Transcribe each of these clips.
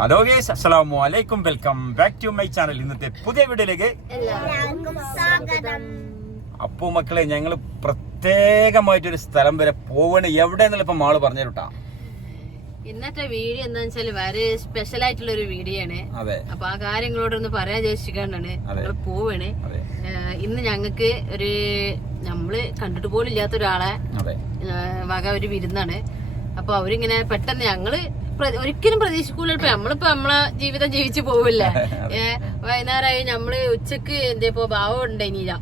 Hello guys അസ്സലാമു അലൈക്കും welcome back to my channel ഇന്നത്തെ പുതിയ വീഡിയോയിലേക്ക് അപ്പു മക്കളെ ഞങ്ങൾ പ്രത്യേകമായിട്ടൊരു സ്ഥലം വരെ പോവണ. എവിടെ എന്നുള്ള ഇപ്പൊ മാൾ പറഞ്ഞു തരൂട്ടാ ഇന്നത്തെ വീഡിയോ എന്താന്ന് വെച്ചാൽ വളരെ സ്പെഷ്യൽ ആയിട്ടുള്ള ഒരു വീഡിയോ ആണ്. അപ്പൊ ആ കാര്യങ്ങളോടൊന്ന് പറയാൻ ചോദിച്ചിട്ടാണ്. ഞങ്ങൾ പോവാണ്. ഇന്ന് ഞങ്ങക്ക് ഒരു നമ്മൾ കണ്ടിട്ട് പോലും ഇല്ലാത്ത ഒരാളെ വക ഒരു വിരുന്നാണ്. അപ്പൊ അവരിങ്ങനെ പെട്ടെന്ന് ഞങ്ങൾ ഒരിക്കലും പ്രതീക്ഷിക്കൂല. ഇപ്പൊ നമ്മളിപ്പോ നമ്മളെ ജീവിതം ജീവിച്ചു പോവില്ലേ. ഏഹ് വൈകുന്നേരമായി നമ്മൾ ഉച്ചയ്ക്ക് എന്തേപ്പോ ഭാവം ഉണ്ട് ഇനിയില്ല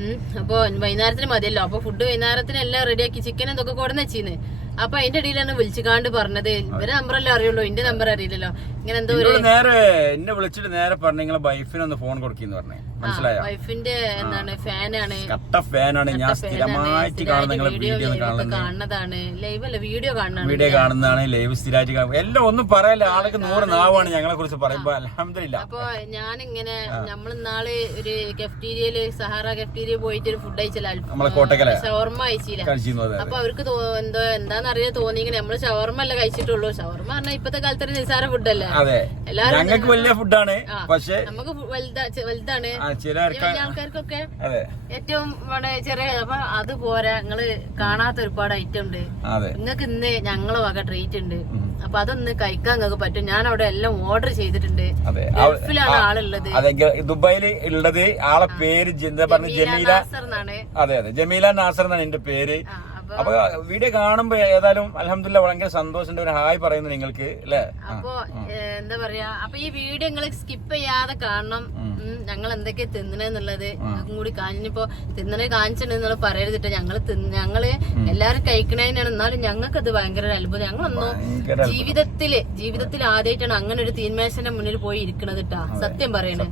ഉം. അപ്പൊ വൈകുന്നേരത്തിന് മതിയല്ലോ. അപ്പൊ ഫുഡ് വൈകുന്നേരത്തിന് എല്ലാം റെഡിയാക്കി ചിക്കൻ എന്തൊക്കെ കൊടുന്ന് വെച്ചിന്ന്. അപ്പൊ അതിന്റെ ഇടയിലാണ് വിളിച്ചുകാണ്ട് പറഞ്ഞത്. ഇവരെ നമ്പറല്ലേ അറിയുള്ളൂ. എന്റെ നമ്പർ അറിയില്ലല്ലോ. ഇങ്ങനെ എന്തോ നേരെ എന്നെ വിളിച്ചിട്ട് നേരെ പറഞ്ഞു നിങ്ങളെ വൈഫിന് ഒന്ന് ഫോൺ കൊടുക്കുന്നു പറഞ്ഞേ. മനസ്സിലായോ? വൈഫിന്റെ എന്താണ് ഫാനാണ്. കട്ട ഫാനാണ് ഞാൻ സ്ഥിരമായിട്ട് കാണുന്ന നിങ്ങളെ വീഡിയോ കാണുന്നതാണ്. ലൈവ് അല്ല വീഡിയോ കാണാണ് വീഡിയോ കാണുന്നതാണ് ലൈവ് സ്ഥിരമായിട്ട് കാണും. എല്ലാം ഒന്നും പറയല്ല. ആൾക്ക് നൂറ് നാവാണ് ഞങ്ങളെ കുറിച്ച് പറയുമ്പോ. അലഹമില്ല അപ്പൊ ഞാനിങ്ങനെ നമ്മൾ ഇന്നാൾ ഒരു കെഫ്റ്റീരിയയിൽ സഹാറ കെഫ്റ്റീരിയ പോയിട്ട് ഒരു ഫുഡ് അയച്ചില്ല ഷവർമ അയച്ചില്ല അപ്പൊ അവർക്ക് എന്തോ തോന്നി ഇങ്ങനെ നമ്മൾ ഷവർമ അല്ല കഴിച്ചിട്ടുള്ളൂ. ഷവർമ പറഞ്ഞാൽ ഇപ്പത്തെ കാലത്ത് നിസ്സാര ഫുഡല്ലേ അതെ. എല്ലാരും ഞങ്ങൾക്ക് വലിയ ഫുഡാണ് പക്ഷേ നമുക്ക് വലുതാണ്. ചില ആൾക്കാർക്കൊക്കെ ഏറ്റവും വളരെ ചെറിയ അപ്പൊ അത് പോരാ നിങ്ങൾ കാണാത്ത ഒരുപാട് ഐറ്റം ഉണ്ട്. അതെ. നിങ്ങക്ക് ഇന്ന് ഞങ്ങൾ വക ട്രീറ്റ് ഉണ്ട്. അപ്പൊ അതൊന്ന് കഴിക്കാൻ നിങ്ങൾക്ക് പറ്റും. ഞാൻ അവിടെ എല്ലാം ഓർഡർ ചെയ്തിട്ടുണ്ട്. അതെ. ഗൾഫിലാണ് ആളുള്ളത്. അതെ ദുബായിൽ ഉള്ളത് ആളെ പേര് പറഞ്ഞ ജമീല നാസർ എന്നാണ്. അതെ അതെ. ജമീല നാസർ എന്നാണ് എന്റെ പേര്. അപ്പൊ വീഡിയോ കാണുമ്പോ ഏതായാലും അലഹമില്ല ഭയങ്കര സന്തോഷമുണ്ട് ഒരു ഹായ് പറയുന്നു നിങ്ങൾക്ക് അല്ലെ? അപ്പൊ എന്താ പറയാ അപ്പൊ ഈ വീഡിയോ നിങ്ങൾ സ്കിപ്പ് ചെയ്യാതെ കാണണം. ഞങ്ങൾ എന്തൊക്കെ തിന്നണെന്നുള്ളത് അതും കൂടി കാണിപ്പോ തിന്നണേ കാണിച്ചിട്ടുണ്ടെന്നുള്ള പറയരുതിട്ട്. ഞങ്ങൾ ഞങ്ങൾ എല്ലാരും കഴിക്കണേനാണ് എന്നാലും ഞങ്ങൾക്ക് അത് ഭയങ്കര ഒരു അത്ഭുതം. ഞങ്ങളൊന്നും ജീവിതത്തിൽ ജീവിതത്തിൽ ആദ്യമായിട്ടാണ് അങ്ങനെ ഒരു തീന്മേശന്റെ മുന്നിൽ പോയി ഇരിക്കണത് കേട്ടാ സത്യം പറയണേ.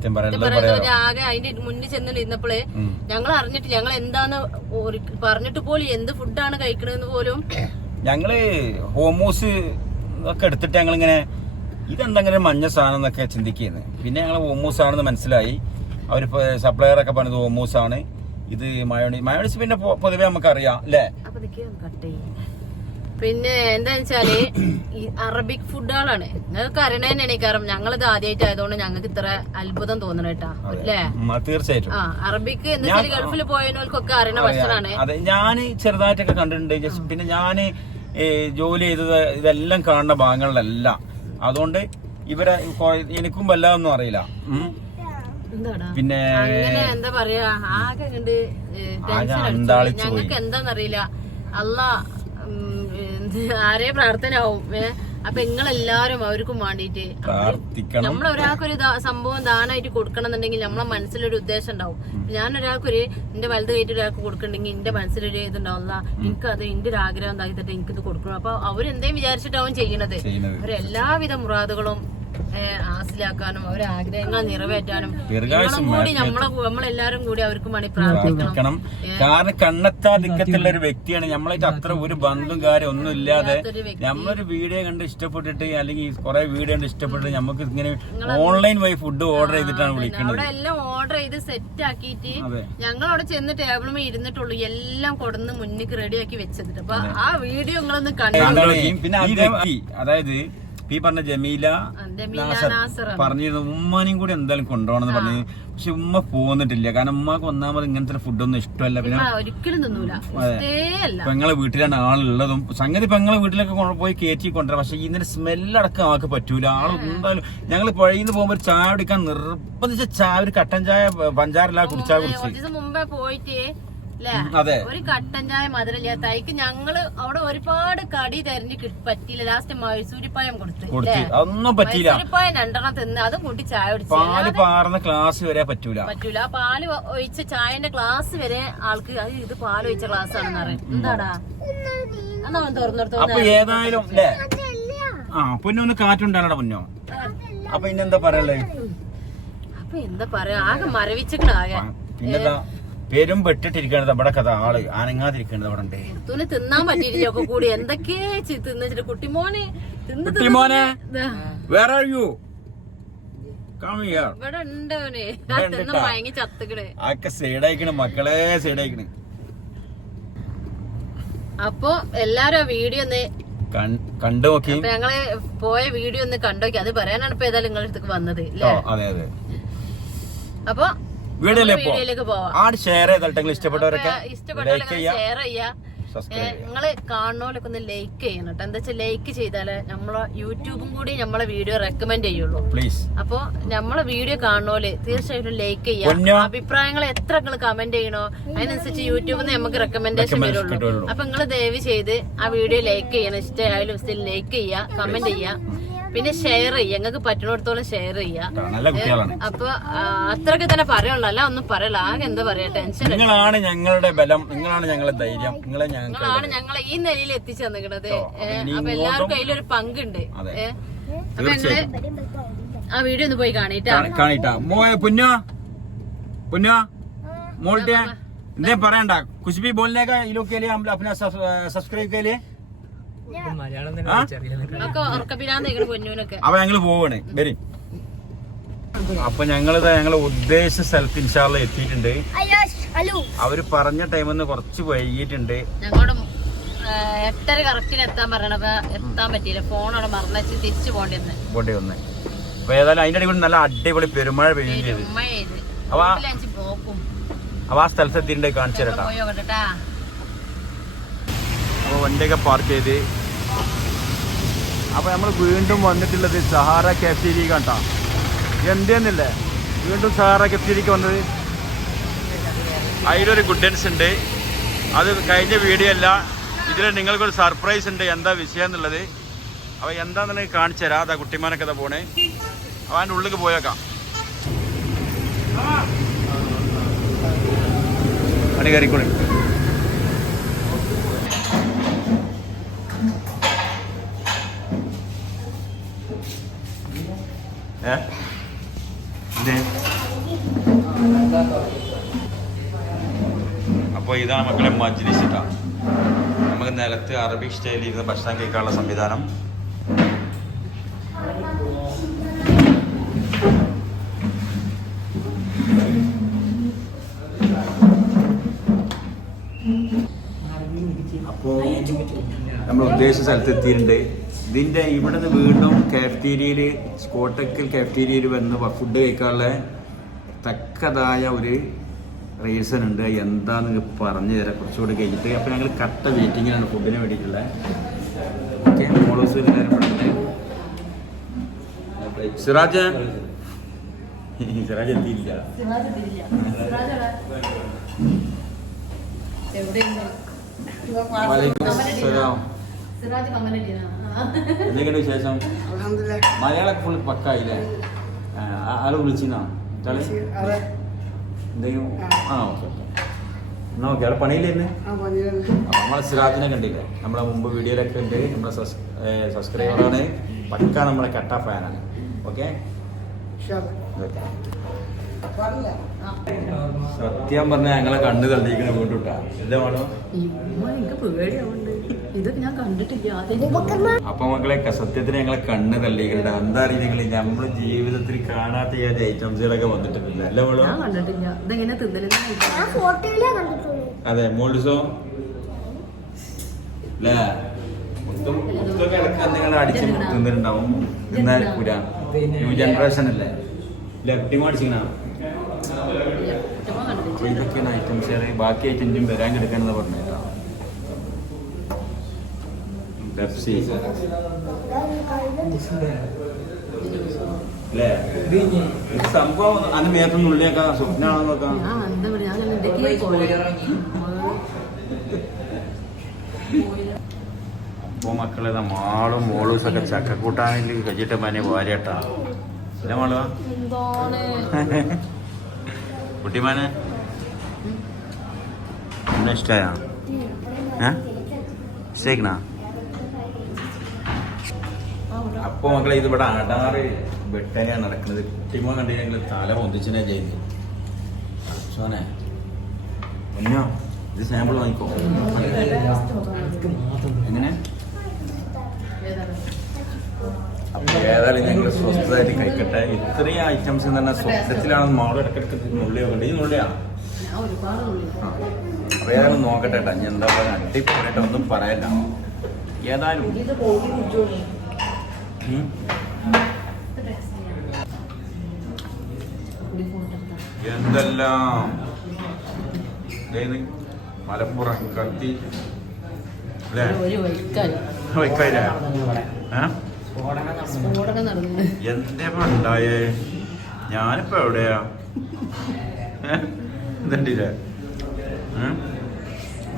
പറയുന്നത് ആകെ അതിന്റെ മുന്നിൽ ചെന്ന് ഇരുന്നപ്പോൾ ഞങ്ങൾ അറിഞ്ഞിട്ട് ഞങ്ങൾ എന്താന്ന് പറഞ്ഞിട്ട് പോലും എന്ത് ഫുഡാണ് കഴിക്കണെന്ന് പോലും? ഞങ്ങൾ ഹോമൂസ് ഒക്കെ എടുത്തിട്ട് ഞങ്ങളിങ്ങനെ ഇതെന്തെങ്കിലും ഒരു മഞ്ഞ സാധനം എന്നൊക്കെ ചിന്തിക്കുന്നത് പിന്നെ ഞങ്ങൾ ഹോമോസ് ആണെന്ന് മനസ്സിലായി. അവരിപ്പോ സപ്ലയർ ഒക്കെ പറഞ്ഞത് ഹോമോസ് ആണ് ഇത് മയോണി മയോണിസ് പിന്നെ പൊതുവെ നമുക്കറിയാം അല്ലേ? പിന്നെ എന്താ വെച്ചാൽ ഈ അറബിക് ഫുഡുകളാണ്. നിങ്ങൾക്ക് അറിയണതന്നെയാണ് തന്നെയാണ് കാരണം. ഞങ്ങളിത് ആദ്യമായിട്ട് ആയതുകൊണ്ട് ഞങ്ങൾക്ക് ഇത്ര അത്ഭുതം തോന്നണ കേട്ടാ. അല്ലേ? തീർച്ചയായിട്ടും. ആ അറബിക്ക് എന്താ വെച്ചാൽ ഗൾഫിൽ പോയവർക്കൊക്കെ അറിയണ ഭക്ഷണമാണ് ഞാൻ ചെറുതായിട്ടൊക്കെ കണ്ടിട്ടുണ്ട്. പിന്നെ ഞാൻ ജോലി ചെയ്തത് ഇതെല്ലാം കാണുന്ന ഭാഗങ്ങളിലല്ല. അതുകൊണ്ട് ഇവരെ എനിക്കും വല്ലതൊന്നും അറിയില്ല. പിന്നെ എന്താ പറയാ? ആകെ ഞങ്ങൾക്ക് എന്താന്നറിയില്ല. അല്ല ആരെ പ്രാർത്ഥന ആവും ഏ അപ്പൊ നിങ്ങളെല്ലാരും അവർക്കും വേണ്ടിട്ട് പ്രാർത്ഥിക്കണം. നമ്മൾ ഒരാൾക്കൊരു സംഭവം ദാനായിട്ട് കൊടുക്കണം എന്നുണ്ടെങ്കിൽ നമ്മളെ മനസ്സിലൊരു ഉദ്ദേശം ഉണ്ടാവും. ഞാൻ ഒരാൾക്കൊരു എന്റെ വലുത് കയറ്റി ഒരാൾക്ക് കൊടുക്കണ്ടെങ്കിൽ എന്റെ മനസ്സിലൊരു ഇതുണ്ടാവുന്ന അത് എന്റെ ഒരു ആഗ്രഹം എന്താക്കിയിട്ട് എനിക്കിത് കൊടുക്കണം. അപ്പൊ അവരെന്തേലും വിചാരിച്ചിട്ടാവും ചെയ്യണത്. അവരെല്ലാവിധ മുറാദുകളും ഹാസിലാക്കാനും അവരെ ആഗ്രഹങ്ങൾ നിറവേറ്റാനും കൂടി നമ്മളെ നമ്മളെല്ലാരും കൂടി അവർക്ക് വേണ്ടി പ്രാർത്ഥിക്കണം. കാരണം കണ്ണെത്താ ദിക്കത്തുള്ള ഒരു വ്യക്തിയാണ്. നമ്മളായിട്ട് അത്ര ഒരു ബന്ധും കാര്യം ഒന്നും ഇല്ലാതെ ഒരു നമ്മളൊരു വീഡിയോ കണ്ട് ഇഷ്ടപ്പെട്ടിട്ട് അല്ലെങ്കിൽ കുറെ വീഡിയോ കണ്ട് ഇഷ്ടപ്പെട്ടിട്ട് നമുക്ക് ഇങ്ങനെ ഓൺലൈൻ വഴി ഫുഡ് ഓർഡർ ചെയ്തിട്ടാണ് വിളിക്കുന്നത് അവിടെ എല്ലാം ഓർഡർ ചെയ്ത് സെറ്റ് ആക്കിയിട്ട് ഞങ്ങൾ അവിടെ ചെന്ന് ടേബിളുമേ ഇരുന്നിട്ടുള്ളൂ. എല്ലാം കൊടുന്ന് മുന്നിക്ക് റെഡിയാക്കി വെച്ചത് അപ്പൊ ആ വീഡിയോ നിങ്ങളൊന്ന് കണ്ടു അതായത് പിന്നെ അതായത് ഈ പറഞ്ഞ ജമീല നാസർ പറഞ്ഞിരുന്നു ഉമ്മാനെയും കൂടി എന്തായാലും കൊണ്ടുപോകണം എന്ന് പറഞ്ഞു പക്ഷെ ഉമ്മ പോന്നിട്ടില്ല. കാരണം ഉമ്മാക്ക് ഒന്നാമത് ഇങ്ങനത്തെ ഫുഡൊന്നും ഇഷ്ടമല്ല. പിന്നെ പെങ്ങളെ വീട്ടിലാണ് ആളുള്ളതും. സംഗതി പെങ്ങളെ വീട്ടിലൊക്കെ പോയി കയറ്റി കൊണ്ടുവരാം. പക്ഷെ ഇതിന്റെ സ്മെല്ലടക്കം ആൾക്ക് പറ്റൂല. ആൾ എന്തായാലും ഞങ്ങൾ പുഴയിന്ന് പോകുമ്പോ ഒരു ചായ കുടിക്കാൻ നിർബന്ധിച്ച ചായ ഒരു കട്ടൻ ചായ പഞ്ചാറില്ല കുടിച്ചാ കുടിച്ചു മുമ്പേ പോയിട്ട് അതെ. ഒരു കട്ടൻ ചായ മധുരമില്ല അയക്ക് ഞങ്ങൾ അവിടെ ഒരുപാട് കടി തെരഞ്ഞു പറ്റിയില്ല. ലാസ്റ്റ് മൈസൂരിപ്പായം കൊടുത്ത് അതൊന്നും പറ്റിയില്ല. മൈസൂരിപ്പായം രണ്ടെണ്ണം തിന്ന് അതും കൂട്ടി ചായ കുടിച്ചു. പാൽ പാറുന്ന ക്ലാസ് വരെ പറ്റൂല. പറ്റൂല. ആ പാൽ ഒഴിച്ച ചായന്റെ ഗ്ലാസ് വരെ ആൾക്ക് അത് ഇത് പാൽ ഒഴിച്ച ഗ്ലാസ് ആണെന്ന് അറിയാം എന്താടാ? എന്നാ അവൻ തുറന്നെടുത്തോ അപ്പൊ ഏതായാലും അല്ലേ ആ പൊന്നോ ഒന്ന് കാറ്റുണ്ടാലടാ പൊന്നോ. അപ്പൊ ഇന്നെന്താ പറയല്ലേ അപ്പൊ എന്താ പറയാ? ആകെ മരവിച്ചിട്ടാകെ പിന്നെന്താ? പേരും പെട്ടിട്ടിരിക്കണത് നമ്മുടെ കഥ. ആൾ അനങ്ങാതിരിക്കണത് അവിടെ ഉണ്ട്. തുണി തിന്നാൻ പറ്റിയിരിക്കും കൂടി? എന്തൊക്കെ തിന്നിട്ട് കുട്ടിമോനെ കുട്ടിമോനെ വേർ ആർ യു ഇവിടെ ഉണ്ട് അവന്. ചത്തുക്കണ്. ആക്കെ മക്കളെ അപ്പൊ എല്ലാരും വീഡിയോ ഒന്ന് കണ്ടു നോക്കി. ഞങ്ങൾ പോയ വീഡിയോ ഒന്ന് കണ്ടോക്കി. അത് പറയാനാണ് ഇപ്പൊ ഏതായാലും നിങ്ങളുടെ അടുത്തേക്ക് വന്നത് ഓ അതെ അതെ. അപ്പൊ വീഡിയോയിലേക്ക് പോവാം. ആട് ഷെയർ ചെയ്തിട്ടെങ്കിൽ ഇഷ്ടപ്പെട്ടവരൊക്കെ ലൈക്ക് ചെയ്യാം. നിങ്ങൾ കാണുന്നവരൊക്കെ ഒന്ന് ലൈക്ക് ചെയ്യണം കേട്ടോ. എന്താ വെച്ചാൽ ലൈക്ക് ചെയ്താലേ നമ്മളെ യൂട്യൂബും കൂടി നമ്മളെ വീഡിയോ റെക്കമെൻഡ് ചെയ്യുള്ളൂ. പ്ലീസ് അപ്പൊ നമ്മളെ വീഡിയോ കാണുന്നോൽ തീർച്ചയായിട്ടും ലൈക്ക്. ചെയ്യാം. അഭിപ്രായങ്ങൾ എത്ര നിങ്ങൾ കമന്റ് ചെയ്യണോ? അതിനനുസരിച്ച് യൂട്യൂബിൽ നിന്ന് നമുക്ക് റെക്കമെൻഡേഷൻ വരുള്ളൂ. അപ്പൊ നിങ്ങൾ ദയവ് ചെയ്ത് ആ വീഡിയോ ലൈക്ക് ചെയ്യണം. ഇഷ്ടമായാലും ലൈക്ക് ചെയ്യാം. കമന്റ് ചെയ്യാ. പിന്നെ ഷെയർ ചെയ്യുക ഞങ്ങൾക്ക് പറ്റുന്നിടത്തോളം ഷെയർ ചെയ്യുക നല്ല കുട്ടികളാണ്. അപ്പൊ അത്രയൊക്കെ തന്നെ പറയുള്ളൂ. അല്ല ഒന്നും പറയല ആകെ എന്താ പറയാ ടെൻഷൻ നിങ്ങളാണ് ഞങ്ങളുടെ ബലം. നിങ്ങളാണ് ഞങ്ങളുടെ ധൈര്യം. നിങ്ങളെ ഞങ്ങളാണ് ഞങ്ങളെ ഈ നിലയിൽ എത്തിച്ചു തന്നിക്കണത്. അപ്പൊ എല്ലാവർക്കും അതിലൊരു പങ്കുണ്ട്. ആ വീഡിയോ ഒന്ന് പോയി കാണിട്ടാ? കാണിട്ടാ. മോയെ പുന്ന? പുന്ന? മോൾട്ടേ नहीं പറയണ്ട. कुछ भी बोलने का ये लोग हम अपना അപ്പൊ ഞങ്ങൾ പോവാണ്. വരും. അപ്പൊ ഞങ്ങളിത് ഞങ്ങൾ ഉദ്ദേശിച്ച സ്ഥലത്ത് ഇൻഷാള്ള എത്തിയിട്ടുണ്ട്. അവർ പറഞ്ഞ ടൈമിൽ നിന്ന് കുറച്ച് വൈകിട്ടുണ്ട് എട്ടര കറക്റ്റിന് എത്താൻ പറയണപ്പോ എത്താൻ പറ്റിയില്ല. ഫോൺ അവിടെ മറന്നു തിരിച്ചു പോണ്ടി വന്ന്. അപ്പൊ ഏതായാലും അതിന്റെ അടിപൊളി നല്ല അടിപൊളി പെരുമഴ പെയ്യുകയും ചെയ്ത് അപ്പൊ ആ സ്ഥലത്ത് എത്തിയിട്ടുണ്ട് കാണിച്ചു തരട്ടാ. അപ്പൊ വണ്ടിയൊക്കെ പാർക്ക് ചെയ്ത് അപ്പൊ നമ്മൾ വീണ്ടും വന്നിട്ടുള്ളത് സഹാറ കാഫ്റ്റീരിയ കണ്ട എന്തേന്നില്ലേ? വീണ്ടും സഹാറ കാഫ്റ്റീരിയക്ക് വന്നത്? അതിലൊരു ഗുഡൻസ് ഉണ്ട്. അത് കഴിഞ്ഞ വീഡിയോ അല്ല. ഇതിൽ നിങ്ങൾക്കൊരു സർപ്രൈസ് ഉണ്ട്. എന്താ വിഷയം എന്നുള്ളത്? അപ്പോൾ എന്താണെന്നുണ്ടെങ്കിൽ കാണിച്ചു തരാം. അതാ കുട്ടിമാനൊക്കെ ഇതാ പോണേ. അപ്പോൾ അതിന്റെ ഉള്ളിൽ പോയേക്കാം. അടി കയറിക്കോളി ഏ എന്തേ അപ്പോൾ ഇതാണ് മക്കളെ മജ്ലിസ് ട്ടാ. നമുക്ക് നിലത്ത് അറബിക് സ്റ്റൈലിൽ ഇരുന്ന് ഭക്ഷണം കഴിക്കാനുള്ള സംവിധാനം. അപ്പോൾ നമ്മൾ ഉദ്ദേശിച്ച സ്ഥലത്ത് എത്തിയിട്ടുണ്ട് ഇതിന്റെ ഇവിടുന്ന് വീണ്ടും കാഫ്റ്റീരിയയിൽ സ്കോട്ടക്കിൽ കാഫ്റ്റീരിയയിൽ വന്ന് ഫുഡ് കഴിക്കാനുള്ള തക്കതായ ഒരു റീസൺ ഉണ്ട്. എന്താന്ന് പറഞ്ഞു തരാം. കുറച്ചുകൂടി കഴിഞ്ഞിട്ട്. അപ്പോൾ ഞങ്ങൾ കട്ട വെയിറ്റിങ്ങിലാണ് ഫുഡിന് വേണ്ടിയിട്ടുള്ളത് ഓക്കെ മോളോസ് എല്ലാവരും പെട്ടെന്ന് സിറാജ്? സിറാജ് എത്തിയില്ല വലൈക്കും അസ്സലാം. സിറാജ് ഇട്ടിനാ. എന്തൊക്കെയുണ്ട് വിശേഷം? മലയാളമൊക്കെ ഫുൾ പക്കായില്ലേ? ആൾ വിളിച്ചിന്നാ? ചളി എന്തെങ്കിലും ആ. ഓക്കെ എന്നാ ഓക്കെ ആൾ പണിയില്ലായിരുന്നു നമ്മളെ സിറാജിനെ കണ്ടില്ലേ? നമ്മളെ മുമ്പ് വീഡിയോയിലൊക്കെ ഉണ്ട്. നമ്മളെ സബ്സ്ക്രൈബറാണ് പക്ക നമ്മളെ കട്ട ഫാനാണ്. ഓക്കെ? സത്യം പറഞ്ഞാൽ ഞങ്ങളെ കണ്ണ് തള്ളിയിരിക്കണ വീട്ടുട്ടാ എന്താ വേണോ ഉമ്മ, എനിക്ക് പേടിയാവുന്നുണ്ട് ഞാൻ കണ്ടിട്ടില്ല അപ്പൊ മക്കളെ സത്യത്തിന് ഞങ്ങളെ കണ്ണ് തള്ളിക്കണ്ട എന്താ അറിയില്ല നമ്മളെ ജീവിതത്തിൽ കാണാത്ത ഏത് ഐറ്റംസുകളൊക്കെ വന്നിട്ടുണ്ട് അല്ലേ മോളോ? ഞാൻ കണ്ടിട്ടില്ല. ഇതെങ്ങനെ തിന്നലെന്ന് അതെ മോൾസോ അല്ലേ മൊത്തം മൊത്തമൊക്കെ അടിച്ച് തിന്നിട്ടുണ്ടാവും. ന്യൂ ജനറേഷൻ അല്ലേ? ലെഫ്റ്റിമോ അടിച്ചിങ്ങനെ. ഇതൊക്കെയാണ് ഐറ്റംസ് ബാക്കി ഐറ്റംസും വരാൻ കിടക്കണമെന്ന് പറഞ്ഞേട്ടാ പെപ്സി അല്ലേ സംഭവം അതിന് മേത്തൊന്നും ഉള്ളിയൊക്കെ സ്വപ്നമാണെന്ന് നോക്കാം അപ്പോ മക്കളെ മാളും മോളൂസ് ഒക്കെ ചക്കക്കൂട്ടാനിൽ കഴിച്ചിട്ട് മനെ പോരട്ടാ പിന്നെ മാളുവാ കുട്ടിമാനെ എന്നെ ഇഷ്ടമായ ഏ? ഇഷ്ടേക്കണ അപ്പൊ മക്കളെ ഇത് ഇവിടെ അടാറ് വെട്ടനെയാണ് നടക്കുന്നത് കുട്ടിമോ കണ്ടു ഞങ്ങൾ തല പൊന്തിച്ചനെ ചെയ്യുന്നത് സോനെ ഒന്നോ ഇത് സാമ്പിൾ വാങ്ങിക്കോ. എങ്ങനെ? ഏതായാലും ഞങ്ങൾ സ്വസ്ഥമായിട്ട് കഴിക്കട്ടെ. ഇത്രയും ഐറ്റംസ് എന്ന് പറഞ്ഞാൽ സ്വപ്നത്തിലാണ് മോൾ ഇടക്കിടക്ക് നുള്ളിയോ? കണ്ടു ഈ നുള്ളിയാ? ഞാൻ ഒരുപാട് ഉള്ളി അപ്പൊ ഏതായാലും നോക്കട്ടെ കേട്ടോ ഞാൻ എന്താ പറയുക അടിപൊളിയായിട്ട് ഒന്നും പറയല്ല ഏതായാലും. എന്തെല്ലാം? മലപ്പുറം കത്തി. അല്ലേ? ഒരു വൈക്കാൻ വൈക്കായില്ലേ ഏ? സ്ഫോടനം നടന്നു. എന്തേ ഉണ്ടായേ ഞാനിപ്പോ എവിടെയാ? ഇതുണ്ടില്ലേ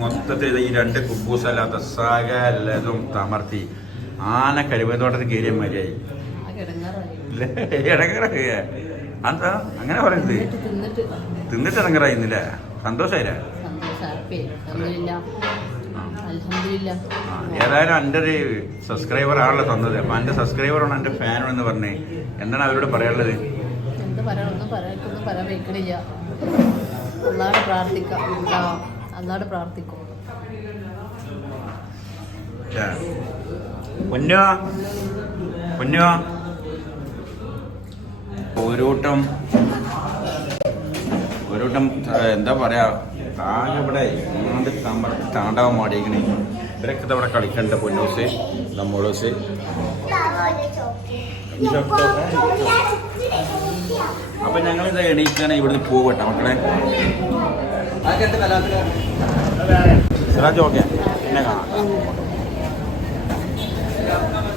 മൊത്തത്തിൽ ഈ രണ്ട് കുബൂസല്ലാത്ത സകലതും തമർത്തി. ആന കഴിവതോട്ടത്തിൽ കയറിയ മതിയായി ഇടങ്ങാറായി. അതാ അങ്ങനെ പറയുന്നത്. തിന്നിട്ട് ഇറങ്ങറായി അൽഹംദുലില്ലാ. ആ, ഏതായാലും എന്റെ ഒരു സബ്സ്ക്രൈബർ ആണല്ലോ തന്നത്. അപ്പൊ എന്റെ സബ്സ്ക്രൈബറാണ് എന്റെ ഫാനാണെന്ന് പറഞ്ഞേ എന്താണ് അവരോട് പറയാനുള്ളത്? എന്ത് പറയാൻ വെക്കണില്ല പ്രാർത്ഥിക്കാം. പ്രാർത്ഥിക്കും. പൊന്നോ? പൊന്നോ? ഓരോട്ടം ഓരോട്ടം എന്താ പറയാ? താഴെ ഇവിടെ ആണ്ട് താണ്ടാവാൻ മാടിയിരിക്കണേ ഇവരൊക്കെ ഇവിടെ കളിക്കണ്ട പൊന്നോസ് നമ്മളോസ്. അപ്പൊ ഞങ്ങൾ ഇത് എണീക്കാണ് ഇവിടുന്ന് പോകട്ടെ മക്കളെ. ഓക്കെ പിന്നെ കാണാം.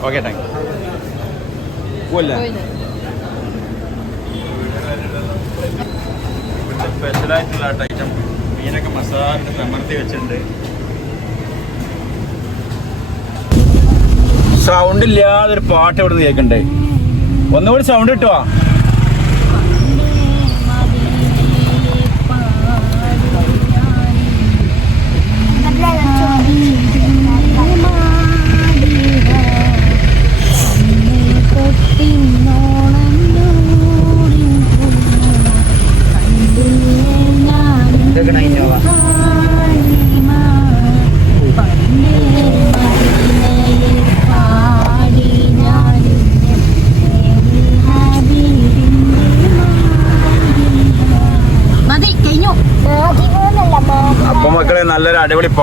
ഓക്കെ താങ്ക് യു പോവല്ലേ സ്പെഷ്യലായിട്ടുള്ള ഐറ്റം മീനൊക്കെ മസാല അമർത്തി വെച്ചിട്ടുണ്ട്. സൗണ്ട് ഇല്ലാതെ ഒരു പാട്ട് ഇവിടെ കേൾക്കണ്ടേ? ഒന്നുകൂടി സൗണ്ട് കിട്ടുവാ?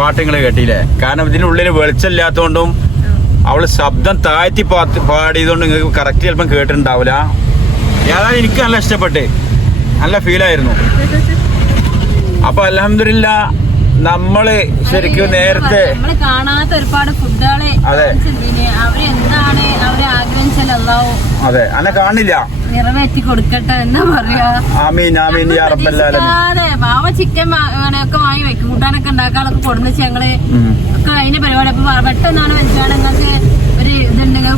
പാട്ട് കേട്ടില്ലേ? കാരണം ഇതിനുള്ളിൽ വെളിച്ചമില്ലാത്തതുകൊണ്ടും അവൾ ശബ്ദം താഴ്ത്തി പാത്ത് പാടിയതുകൊണ്ട് നിങ്ങൾക്ക് കറക്റ്റ് ചിലപ്പം കേട്ടിട്ടുണ്ടാവില്ല ഏതായാലും എനിക്ക് നല്ല ഇഷ്ടപ്പെട്ട്. നല്ല ഫീലായിരുന്നു അപ്പൊ അലഹമില്ല നമ്മൾ ശരിക്കും നേരത്തെ നമ്മൾ കാണാത്ത ഒരുപാട് ഫുഡുകളെ അതെ. അവർ എന്താണ് അവർ ആഗ്രഹിച്ചല്ലോ അതെ. അന്നെ കാണില്ല. നിറവേറ്റി കൊടുക്കട്ടെ എന്നാ പറയാ. ആമീൻ ആമീൻ യാ റബ്ബല്ലാലമീൻ അതെ പാവ ചിക്കൻ ഒക്കെ വാങ്ങി വെക്കും. കൂട്ടാനൊക്കെ ഉണ്ടാക്കാനൊക്കെ കൊടുന്ന് ഞങ്ങൾ. ഒക്കെ അതിന്റെ പരിപാടി. അപ്പൊ പെട്ടെന്നാണ് ഒരു ഇതുണ്ടെങ്കിൽ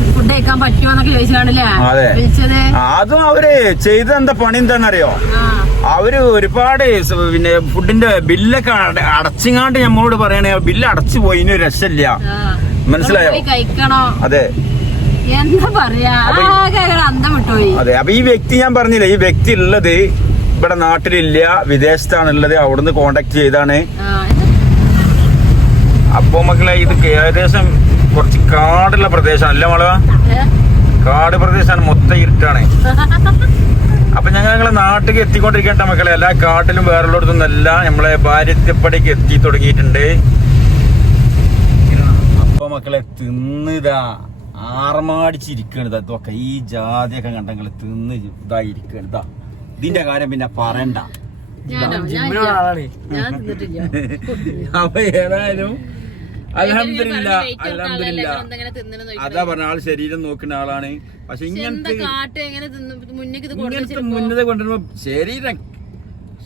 ഫുഡ് കഴിക്കാൻ പറ്റുമോ എന്നൊക്കെ ചോദിച്ചാണല്ലേ അതെ. വിളിച്ചത്? അതും അവർ ചെയ്ത എന്താ പണി എന്താണെന്നറിയോ? അവർ ഒരുപാട് പിന്നെ ഫുഡിന്റെ ബില്ലൊക്കെ അടച്ചിങ്ങാണ്ട് നമ്മളോട് പറയണേ ബില്ല് അടച്ചു പോയി ഇനി ഒരു മനസ്സിലായോ? അതെ. എന്താ പറയാ? അതെ. അപ്പൊ ഈ വ്യക്തി ഞാൻ പറഞ്ഞില്ലേ ഈ വ്യക്തി ഉള്ളത് ഇവിടെ നാട്ടിലില്ല വിദേശത്താണ് ഉള്ളത് അവിടുന്ന് കോണ്ടാക്ട് ചെയ്താണ്. അപ്പൊ അപ്പോ മക്കളെ ഇത് ഏകദേശം കുറച്ച് കാടുള്ള പ്രദേശമാണ് അല്ല മോളെ? കാട് പ്രദേശമാണ് മൊത്തം ഇരുട്ടാണ്. അപ്പൊ ഞങ്ങൾ ഞങ്ങളെ നാട്ടിലേക്ക് എത്തിക്കൊണ്ടിരിക്കേണ്ട മക്കളെ. എല്ലാ കാട്ടിലും വേറുള്ളിടത്തൊന്നല്ല നമ്മളെ ഭാര്യത്യപ്പടിക്ക് എത്തി തുടങ്ങിയിട്ടുണ്ട്. അപ്പൊ മക്കളെ തിന്നിതാ. ആർമാടിച്ചിരിക്കണ് ഇതൊക്കെ ഈ ജാതിയൊക്കെ കണ്ടെങ്കിൽ തിന്ന് ഇതായിരിക്കണതാ ഇതാ. ഇതിന്റെ കാര്യം പിന്നെ പറയണ്ട. അപ്പൊ ഏതായാലും അലഹമില്ല. അതാ പറഞ്ഞ ആൾ ശരീരം നോക്കുന്ന ആളാണ്. പക്ഷെ ഇങ്ങനത്തെ ഇങ്ങനത്തെ മുന്നത കൊണ്ടുവരുമ്പോ ശരീരം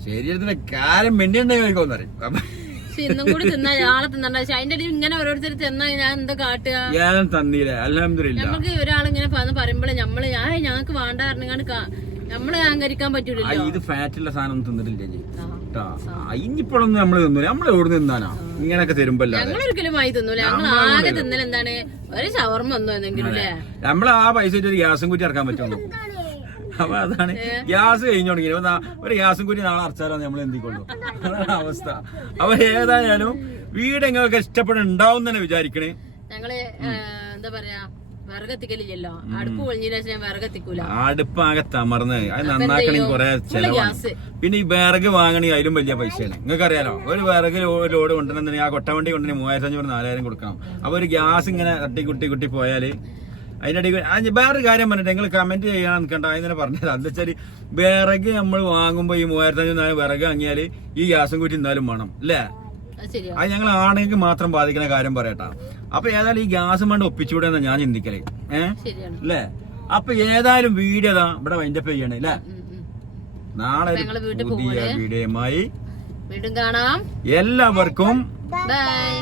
ശരീരത്തിന്റെ കാലം കഴിക്കുമെന്ന് പറയും ഇന്നും കൂടി തിന്നാ ആളെ തിന്നണ്ട. പക്ഷെ അതിന്റെ ഇടയിൽ ഇങ്ങനെ ഓരോരുത്തർ തിന്നാ ഞാൻ എന്താ കാട്ടുക? ഞാൻ തന്നില്ല അലഹമില്ല നമുക്ക് ഒരാളിങ്ങനെ വന്ന് പറയുമ്പോഴേ നമ്മൾ ഞാൻ ഞങ്ങൾക്ക് വേണ്ട പറഞ്ഞാണ്ട് നമ്മൾ അഹങ്കരിക്കാൻ പറ്റൂലല്ലോ. ഇത് ഫാറ്റുള്ള സാധനം തിന്നിട്ടില്ലേ ഇനിയിപ്പോഴൊന്നും നമ്മൾ തിന്നില്ല നമ്മൾ എവിടെ നിന്നാനാ ഇങ്ങനൊക്കെ തരുമ്പോ നമ്മൾ ഞങ്ങളൊരിക്കലും വായി തിന്നൂല. ഞങ്ങൾ ആകെ തിന്നൽ എന്താണ്? ഒരു ഷവർമ്മ ഒന്നും എന്തെങ്കിലും അല്ലേ? നമ്മൾ ആ പൈസ ഒരു ഗ്യാസും കുറ്റി ഇറക്കാൻ പറ്റുള്ളൂ. അപ്പൊ അതാണ് ഗ്യാസ് കഴിഞ്ഞു തുടങ്ങി. ഒരു ഗ്യാസും കുറ്റി നാളെ അറച്ചാലോ നമ്മൾ എന്തിക്കൊള്ളു. അതാണ് അവസ്ഥ. അപ്പൊ ഏതായാലും വീട് എങ്ങനെയൊക്കെ ഇഷ്ടപ്പെടുന്നുണ്ടാവും തന്നെ വിചാരിക്കണേ. ഞങ്ങൾ എന്താ പറയാ വിറകത്തിക്കലില്ലല്ലോ. അടുപ്പ് പൊളിഞ്ഞ ശേഷം ഞാൻ വിറകത്തിക്കൂല. അടുപ്പാകെ തമർന്ന്. അത് നന്നാക്കണമെങ്കിൽ കുറെ ചെലവാണ്. പിന്നെ ഈ വിറക് വാങ്ങണി അതിലും വലിയ പൈസയാണ്. നിങ്ങൾക്ക് അറിയാലോ ഒരു വിറക് ലോഡ് കൊണ്ടുവന്നെ ആ കൊട്ടവണ്ടി കൊണ്ടുവന്നെ മൂവായിരത്തി അഞ്ഞൂറ് നാലായിരം കൊടുക്കണം. അപ്പൊ ഒരു ഗ്യാസ് ഇങ്ങനെ തട്ടി കുട്ടി കുട്ടി പോയാൽ അതിനിടയിൽ വേറൊരു കാര്യം പറഞ്ഞിട്ട് നിങ്ങൾ കമന്റ് ചെയ്യാൻ നിൽക്കണ്ട. അതിനെ പറഞ്ഞത് എന്താ വെച്ചാൽ വിറക് നമ്മൾ വാങ്ങുമ്പോ ഈ മൂവായിരത്തി അഞ്ഞൂറ് നാല് വിറക് വാങ്ങിയാൽ ഈ ഗ്യാസും കുറ്റി എന്നാലും വേണം. അല്ലേ? അത് ഞങ്ങൾ ആണെങ്കിൽ മാത്രം ബാധിക്കുന്ന കാര്യം പറയട്ടാ. അപ്പൊ ഏതായാലും ഈ ഗ്യാസും വേണ്ട ഒപ്പിച്ചൂടെ എന്നാ ഞാൻ ചിന്തിക്കലേ. ഏഹ് അല്ലേ അപ്പൊ ഏതായാലും വീഡിയോ ഇതാ ഇവിടെ വൈൻഡപ്പ് ചെയ്യണേ അല്ലേ. നാളെ പുതിയ വീഡിയോയുമായി വീണ്ടും കാണാം. എല്ലാവർക്കും ബൈ